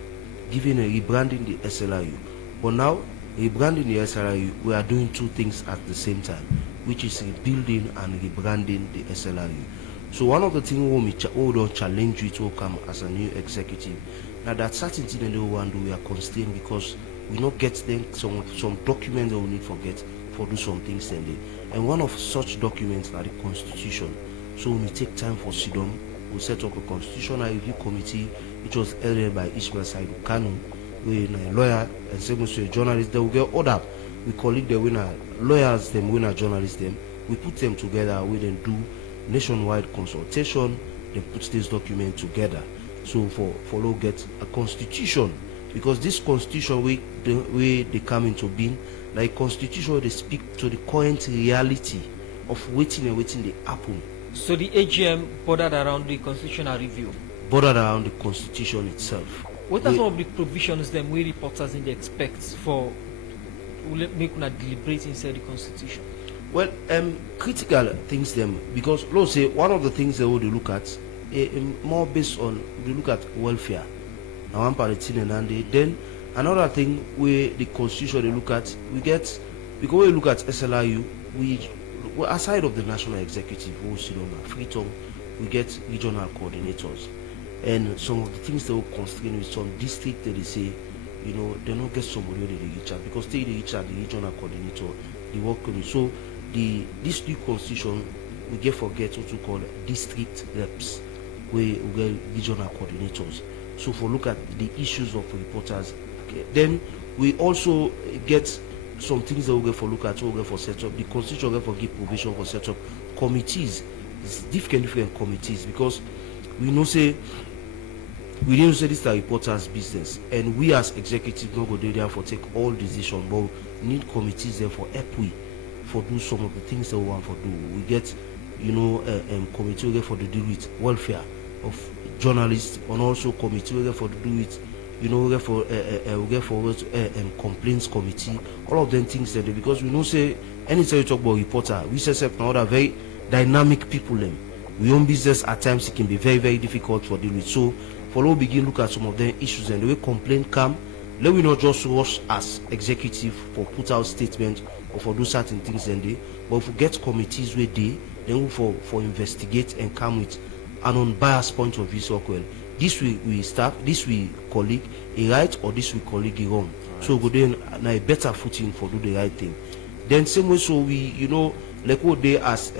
rebranding the SLRU. But now, rebranding the SLRU, we are doing two things at the same time, which is rebuilding and rebranding the SLRU. So one of the things we don't challenge you to come as a new executive. Now that certain thing in the one we are constrained because we not get them some documents that we need forget for do some things then they. And one of such documents are the constitution. So we take time for Sidom. We set up a constitutional review committee, which was headed by Ishmael Saidu Kanu, a lawyer and same as a journalist. They will get order. We call it the winner lawyers, them winner journalists, them. We put them together. We then do nationwide consultation. They put this document together. So for get a constitution, because this constitution way they come into being, like constitution they speak to the current reality of waiting they happen. So the AGM bordered around the constitutional review. Bordered around the constitution itself. What are some of the provisions them we reporters in the expect for make una deliberate inside the constitution? Well, critical things them, because let's say one of the things they would look at more based on they look at welfare. Now one part and then another thing where the constitution they look at, because we look at SLRU, we aside of the national executive who sit on Freetown, we get regional coordinators. And some of the things they will constrain with some district that they say, they don't get somebody where they reach out, because they reach out the regional coordinator, the work committee. So this new constitution we get forget what we call district reps, where we get regional coordinators. So for look at the issues of reporters. Okay. Then we also get some things that we get for look at, we get for set up. The constitution get for give provision for set up committees, different committees, because we didn't say this is the reporters' business, and we as executive don't go there for take all decisions, but we need committees there for help we for do some of the things that we want for do. We get committee we get for the deal with welfare of journalists, and also committee we get for the do with we get for complaints committee, all of them things that because we know say anytime you talk about reporter, we set up now very dynamic people them. We own business at times it can be very, very difficult for deal with. So for we begin look at some of the issues and the way complaint come, let we not just rush as executive for put out statement or for do certain things then they, but if we get committees where they then we for investigate and come with an unbiased point of view. So well, this we staff, this we colleague a right, or this we colleague a wrong. Right. So go then a better footing for do the right thing. Then same way, so we like what they as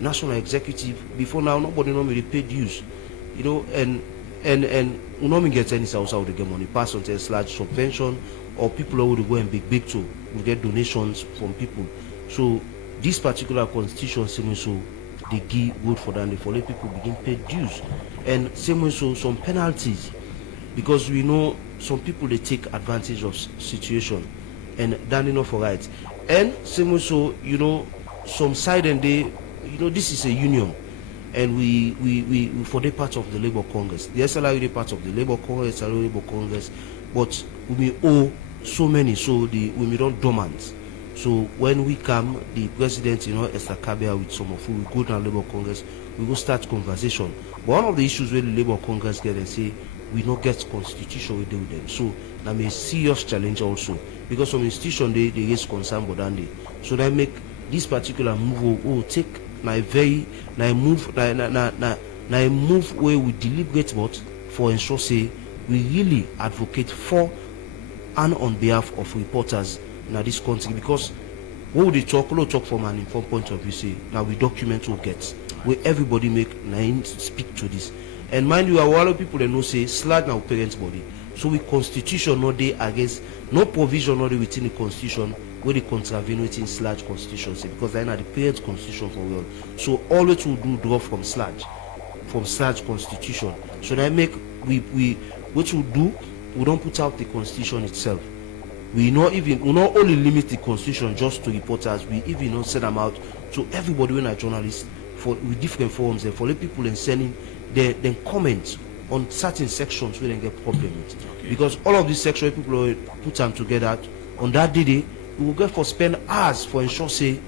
national executive before now nobody normally paid dues, and we normally get any house out to get money pass on to large subvention, or people who would go and big to we get donations from people. So this particular constitution same way, so they give vote for that, and for let people begin pay dues, and same way, so some penalties, because we know some people they take advantage of situation, and that enough for rights, and same way, so some side and they this is a union, and we for the part of the Labour Congress, the SLRU the part of the Labour Congress, but we owe so many, so we don't dormant. So when we come, the president, Esther Kabia with some of who we go to the Labour Congress, we will start conversation. But one of the issues where the Labour Congress get and say we not get constitution we deal with them. So that may serious challenge also, because some institution they raise concern but then so they make this particular move take a move where we deliberate but for ensure say we really advocate for and on behalf of reporters in this country, because what would they talk from an informed point of view say now we document what gets where everybody make nine speak to this. And mind you, a lot of people that know say slag our parents' body. So we constitution not they against no provision not within the constitution where they contravene within sludge constitution, say, because they're not the parents' constitution for well. So always we do draw from sludge constitution. So that make we what we do, we don't put out the constitution itself. We not only limit the constitution just to reporters, we even not send them out to everybody when a journalist for with different forums and for let people and sending their comments on certain sections where they get problem with. Because all of these sections people will put them together on that day we will get for spend hours for ensure say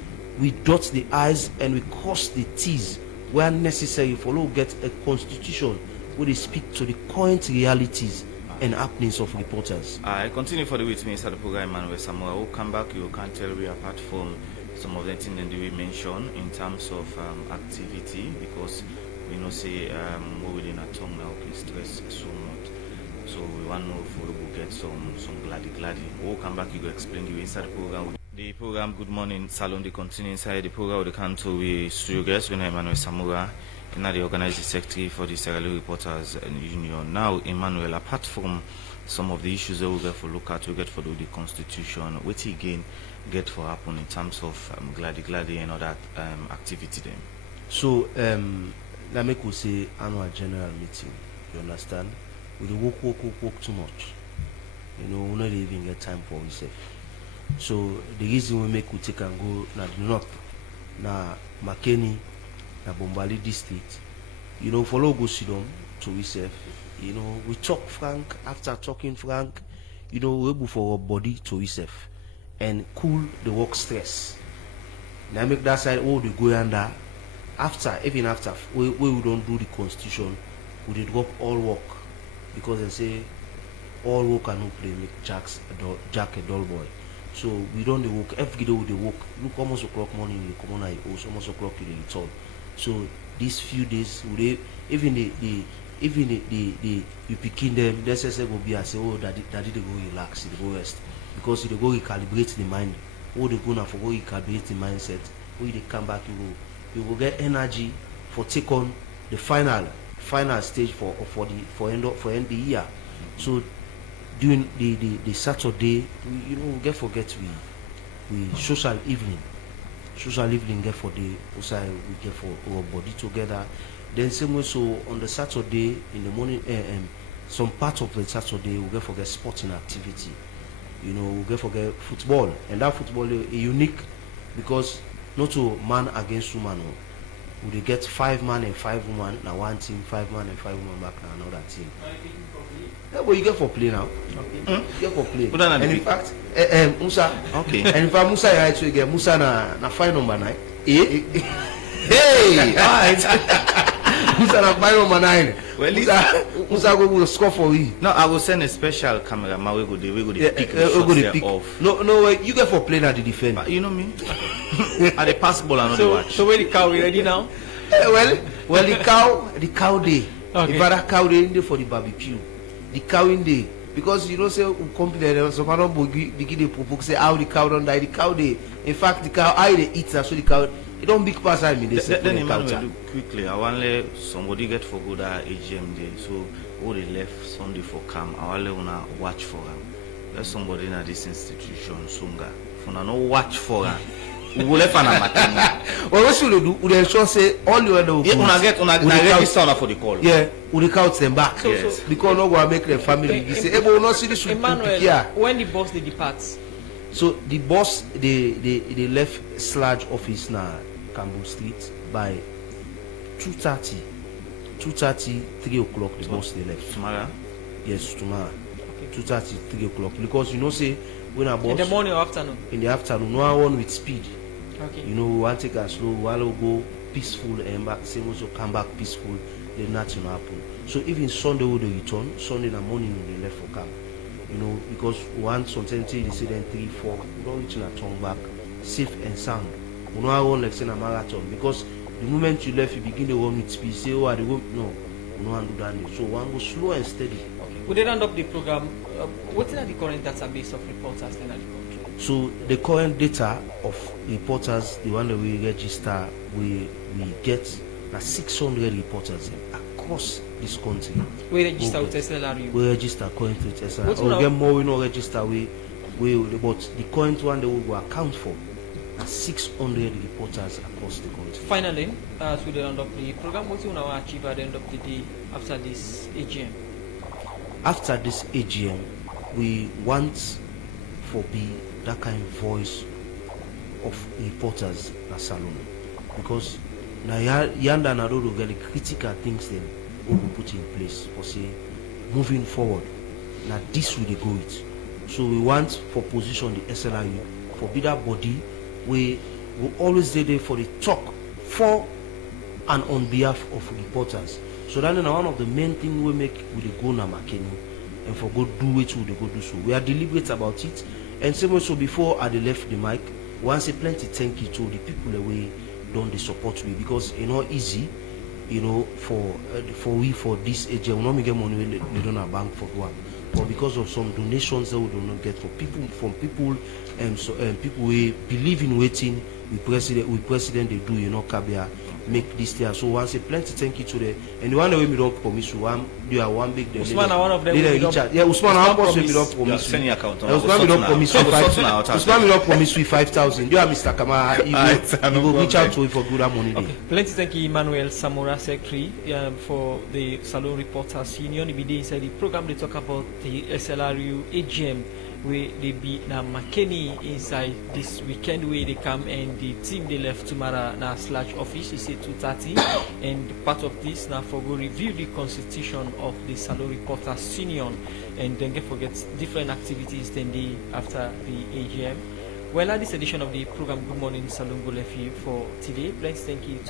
we dot the I's and we cross the T's where necessary for to get a constitution where they speak to the current realities and happenings of reporters. I continue for the with me, the program Emmanuel Samoa. We'll come back, you can tell we apart from some of the things that we mentioned in terms of activity, because we know say more within a tongue now can stress so much. So we want to know if we will get some gladdy. We'll come back, you go explain you inside the program. The program Good Morning Salon, they continue inside the program with the country with studio guests, when Emmanuel Samura, and the organizing secretary for the Sierra Leone Reporters Union. Now, Emmanuel, apart from some of the issues that we get for look at, we get for the constitution, what again get for happen in terms of gladdy and other activity then? So, let me say annual general meeting, you understand? We work too much. You know, we not even get time for ourselves. So the reason we make we take and go na the north, na Makeni, na Bombali district, you know, follow go sit down to ourselves. You know, we talk frank. After talking frank, you know, we able for our body to ourselves and cool the work stress. Now make that side all the go under. After, even after we don't do the constitution, we did drop all work because they say all work cannot play make Jack a dull boy. So we don't work every day with the work. Look, almost o'clock morning you come on almost o'clock you return. So these few days, even the you picking them, they say go be and say, oh daddy they go relax, they go rest, because they go recalibrate the mind. Oh they go now for go recalibrate the mindset. When they come back, you will get energy for take on the final stage for end the year. So during the Saturday, we get forget we social evening get for the outside, we get for our body together. Then same way, so on the Saturday in the morning, some part of the Saturday we get forget sporting activity. You know, we get forget football, and that football is unique because not to man against woman. We get 5 man and 5 women now one team, 5 man and 5 women back now another team. Yeah, but you get for play now. Okay. You get for play. And in fact, Musa. Okay. And in fact, Musa right so again. Musa na file number 9. Hey, alright. Musa na file number 9. Well, Musa go score for you. No, I will send a special camera. Ma we go pick the shots off. No, you get for play at the defend. You know me. At the pass ball and so, watch. So where the cow ready now? Well, the cow day. Okay. If I cow day in there for the barbecue. The cow in there, because you know say we compare some man begin to provoke say how the cow don't die. The cow day, in fact the cow how they eat so the cow it don't big pass. I mean they say then Emmanuel look quickly. I want let somebody get for good at AGM day. So all they left Sunday for camp. I want let una watch for them. There's somebody in this institution Sunga. If una no watch for them, we will left an amateur. Well, what should we do? We ensure say all you other una register for the call. Yeah, we count them back. So, yes. Because no go make the family. You say, we will not see this. Emmanuel, when the boss they departs. So the boss they left Sludge office now Campbell Street by 2:30, 3 o'clock. The boss they left. Tomorrow. Yes, tomorrow. 2:30, 3 o'clock. Because you know say when a boss in the morning or afternoon. In the afternoon, no one with speed. Okay. You know, we want to take it slow, while we go peaceful and back, same also come back peaceful, then nothing happen. So even Sunday we return, Sunday in the morning we left for camp. You know, because one sometimes they say then 3, 4, we don't reach in a turn back, safe and sound. We don't run like saying a marathon, because the moment you left, you begin to run with speed, say, oh, I go, no, we don't do that. So one go slow and steady. Okay. We did end up the program. What is the current database of reporters in the country? So the current data of reporters, the one that we register, we get 600 reporters across this country. We register with SLRU. We register currently with SLRU. We get more we not register but the current one that we will account for 600 reporters across the country. Finally, as we end up the program, what do you want to achieve at the end of the day after this AGM? After this AGM, we want for be that kind of voice of reporters at Salon, because Now yanda na do get the critical things then we will put in place for say moving forward. Now this will they go it. So we want for position the SLRU for be that body we will always stay there for the talk for and on behalf of reporters. So that is one of the main things we make with the go na Makeni and for go do it we go do so. We are deliberate about it. And same way so before I left the mic, once a plenty thank you to the people that we don't they support me because it's not easy, you know, for this age we not get money they don't have bank for one. But because of some donations that we do not get from people and so people we believe in waiting with president they do, you know, Kabia make this year. So once a plenty thank you to the and the one way we don't promise you one big Usman one of them Usman our boss we don't promise send your account Usman we don't promise you Usman we don't promise you 5,000. You are Mr. Kamara, you will reach out to you for good money. Okay. Plenty thank you Emmanuel Samora Secretary for the Salon Reporters Union. If they inside the program they talk about the SLRU AGM where they be na Makeni inside this weekend where they come and the team they left tomorrow na / office is say 2:30 and part of this now for go review the constitution of the Salon Reporters Union and then get forget different activities then the after the AGM. Well, at this edition of the program Good Morning Salon go left you for today. Please thank you